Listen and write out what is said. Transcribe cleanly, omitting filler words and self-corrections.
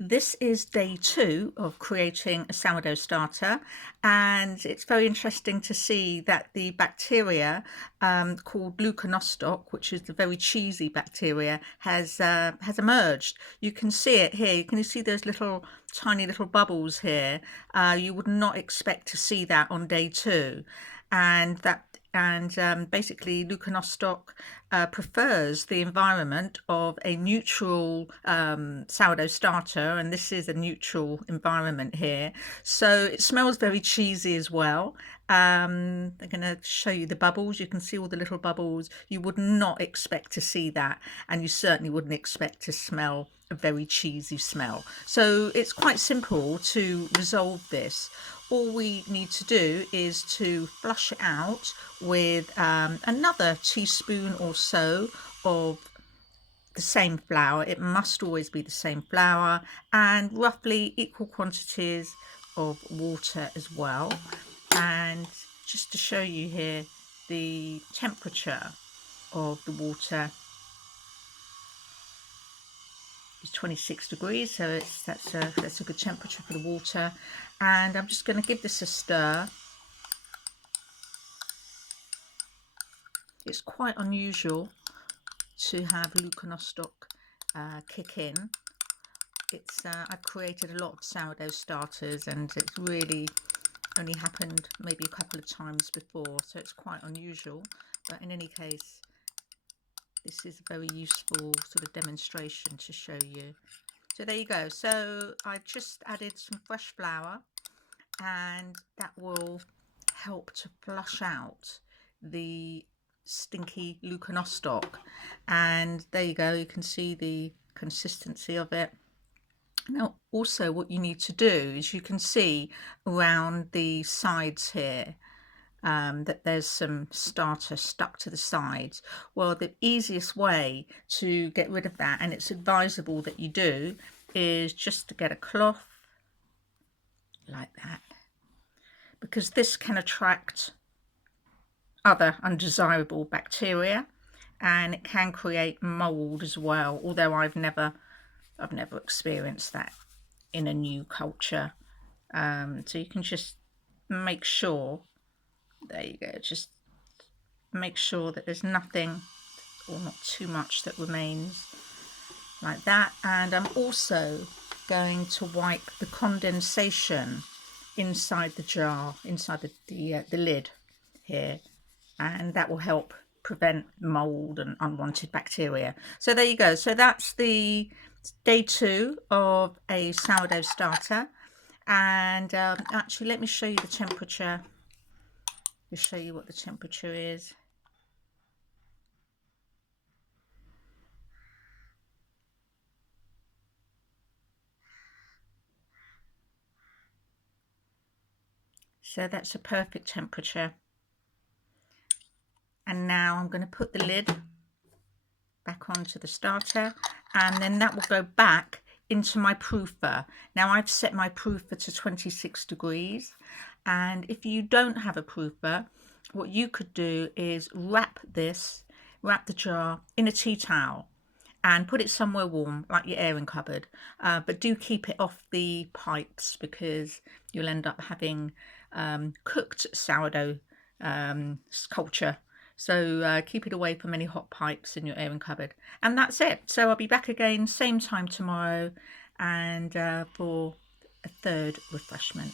This is day 2 of creating a sourdough starter, and it's very interesting to see that the bacteria called leuconostoc, which is the very cheesy bacteria, has emerged. You can see it here. You can see those little tiny little bubbles here. You would not expect to see that on day 2, and basically leuconostoc prefers the environment of a neutral sourdough starter, and this is a neutral environment here. So it smells very cheesy as well. I'm going to show you the bubbles. You can see all the little bubbles. You would not expect to see that, and you certainly wouldn't expect to smell a very cheesy smell. So it's quite simple to resolve this. All we need to do is to flush it out with another teaspoon or so of the same flour. It must always be the same flour, and roughly equal quantities of water as well. And just to show you here, the temperature of the water is 26 degrees, so that's a good temperature for the water. And I'm just going to give this a stir. It's quite unusual to have leuconostoc kick in. I've created a lot of sourdough starters, and it's really only happened maybe a couple of times before, so it's quite unusual. But in any case, this is a very useful sort of demonstration to show you. So there you go. So I just added some fresh flour, and that will help to flush out the stinky leuconostoc. And there you go, you can see the consistency of it. Now also what you need to do is, you can see around the sides here that there's some starter stuck to the sides. Well, the easiest way to get rid of that, and it's advisable that you do, is just to get a cloth like that, because this can attract other undesirable bacteria, and it can create mold as well, although I've never experienced that in a new culture. So you can just make sure, there you go, just make sure that there's nothing or not too much that remains, like that. And I'm also going to wipe the condensation inside the jar, inside the lid here, and that will help prevent mold and unwanted bacteria. So there you go. So that's the day 2 of a sourdough starter. And actually, let me show you the temperature. To show you what the temperature is. So that's a perfect temperature. And now I'm going to put the lid back onto the starter, and then that will go back into my proofer. Now I've set my proofer to 26 degrees, and if you don't have a proofer, what you could do is wrap the jar in a tea towel and put it somewhere warm, like your airing cupboard, but do keep it off the pipes, because you'll end up having cooked sourdough culture. So keep it away from any hot pipes in your airing cupboard. And that's it. So I'll be back again same time tomorrow, and for a third refreshment.